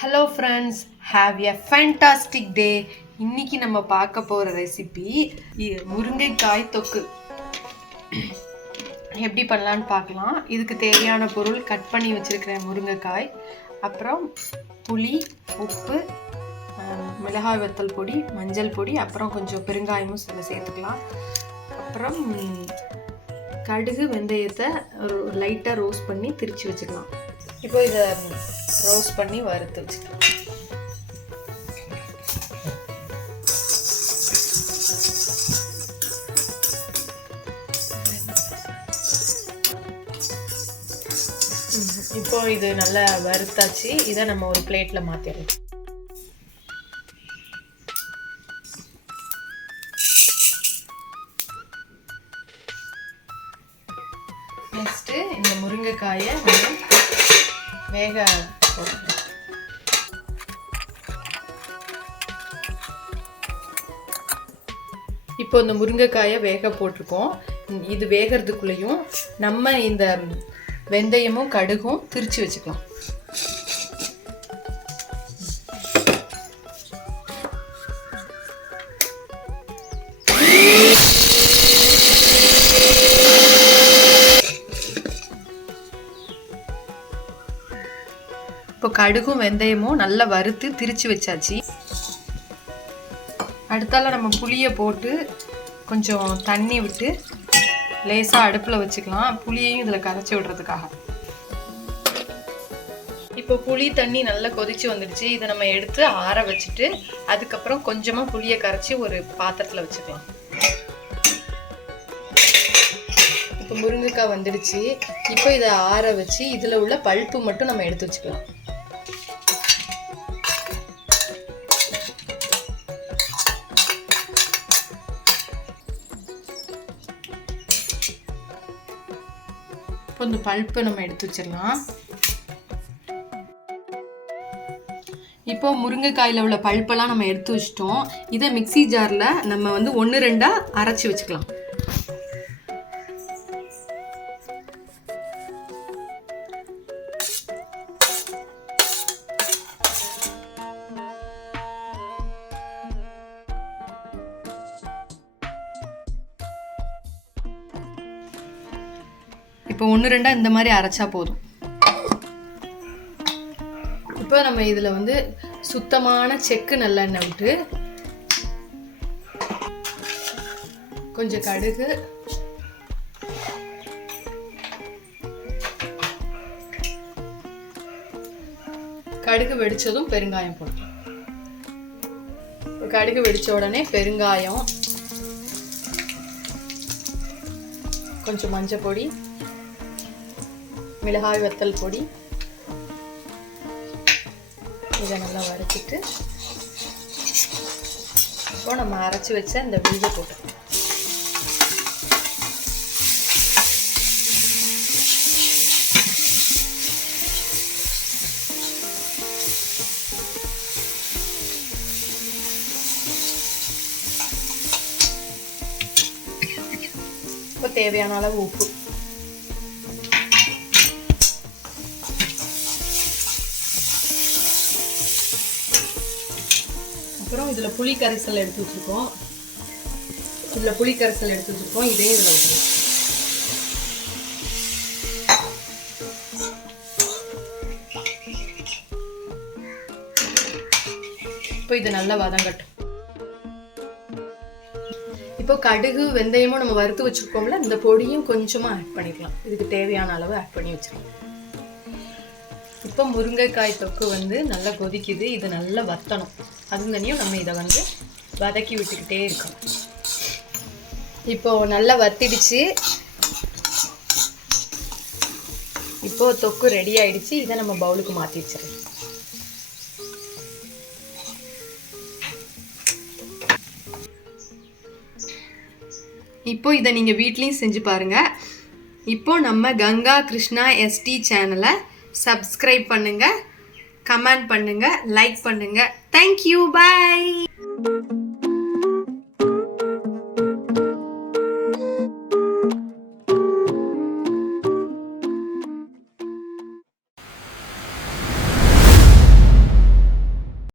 Hello friends, have a fantastic day. இன்னைக்கு நம்ம பார்க்க போகிற ரெசிபி முருங்கைக்காய் தொக்கு. எப்படி பண்ணலான்னு பார்க்கலாம். இதுக்கு தேவையான பொருள் கட் பண்ணி வச்சுருக்கிறேன் முருங்கைக்காய், அப்புறம் புளி, உப்பு, மிளகாய் வத்தல் பொடி, மஞ்சள் பொடி, அப்புறம் கொஞ்சம் பெருங்காயமும் சேர்த்துக்கலாம். அப்புறம் கடுகு வெந்தயத்தை லைட்டாக ரோஸ்ட் பண்ணி திரிச்சு வச்சுக்கலாம். இப்போ இதை ரோஸ்ட் பண்ணி வறுத்து வச்சுக்கலாம். இப்போ இது நல்லா வறுத்தாச்சு. இதை நம்ம ஒரு பிளேட்ல மாத்திடலாம். நெக்ஸ்ட் இந்த முருங்கைக்காயை வேக போட்டுக்கலாம். இப்போ இந்த முருங்கைக்காயை வேக போட்டிருக்கோம். இது வேகிறதுக்குள்ளேயும் நம்ம இந்த வெந்தயமும் கடுகும் திரிச்சு வச்சுக்கலாம். இப்போ கடுகும் வெந்தயமும் நல்லா வறுத்து திரிச்சு வச்சாச்சு. அடுத்தால நம்ம புளியை போட்டு கொஞ்சம் தண்ணி விட்டு லேசாக அடுப்பில் வச்சுக்கலாம், புளியையும் இதில் கரைச்சி விடுறதுக்காக. இப்போ புளி தண்ணி நல்லா கொதிச்சு வந்துடுச்சு. இதை நம்ம எடுத்து ஆற வச்சுட்டு அதுக்கப்புறம் கொஞ்சமாக புளியை கரைச்சி ஒரு பாத்திரத்தில் வச்சுக்கலாம். இப்போ முருங்கைக்காய் வந்துடுச்சு. இப்போ இதை ஆற வச்சு இதில் உள்ள பல்ப்பு மட்டும் நம்ம எடுத்து வச்சுக்கலாம். இப்போ இந்த பல்ப்பை நம்ம எடுத்து வச்சிடலாம். இப்போ முருங்கைக்காயில் உள்ள பல்ப்பெல்லாம் நம்ம எடுத்து வச்சிட்டோம். இதை மிக்சி ஜாரில் நம்ம 1-2 அரைச்சி வச்சுக்கலாம். இப்போ 1-2 இந்த மாதிரி அரைச்சா போதும். இப்போ நம்ம இதில் சுத்தமான செக்கு நல்லெண்ணெய் விட்டு கொஞ்சம் கடுகு, கடுகு வெடிச்சதும் பெருங்காயம் போடலாம். கடுகு வெடிச்ச உடனே பெருங்காயம், கொஞ்சம் மஞ்சள் பொடி, மிளகாய் வத்தல் பொடி, இதை நல்லா வறுத்துட்டு இப்போ நம்ம அரைச்சி வச்ச இந்த விழுதை போட்டோம். இப்போ தேவையான அளவு உப்பு, அப்புறம் இதில் புளி கரைசல் எடுத்து வச்சுருக்கோம். இதையும் இதில் ஊற்றணும். இப்போ இது நல்லா வதங்கட்டும். இப்போ கடுகு வெந்தயமும் நம்ம வறுத்து வச்சுருக்கோம்ல, இந்த பொடியும் கொஞ்சமாக ஆட் பண்ணிக்கலாம். இதுக்கு தேவையான அளவு ஆட் பண்ணி வச்சுக்கலாம். இப்போ முருங்கைக்காய் தொக்கு நல்லா கொதிக்குது. இது நல்லா வத்தணும். அதுங்கனையும் நம்ம இதை வதக்கி விட்டுக்கிட்டே இருக்கணும். இப்போ நல்லா வத்திடுச்சு. இப்போ தொக்கு ரெடி ஆயிடுச்சு. இதை நம்ம பவுலுக்கு மாற்றி வச்சிடலாம். இப்போ இதை நீங்கள் வீட்லேயும் செஞ்சு பாருங்கள். இப்போ நம்ம கங்கா கிருஷ்ணா எஸ்டி சேனலை சப்ஸ்கிரைப் பண்ணுங்கள், கமெண்ட் பண்ணுங்கள், லைக் பண்ணுங்கள். தேங்க்யூ, பாய்.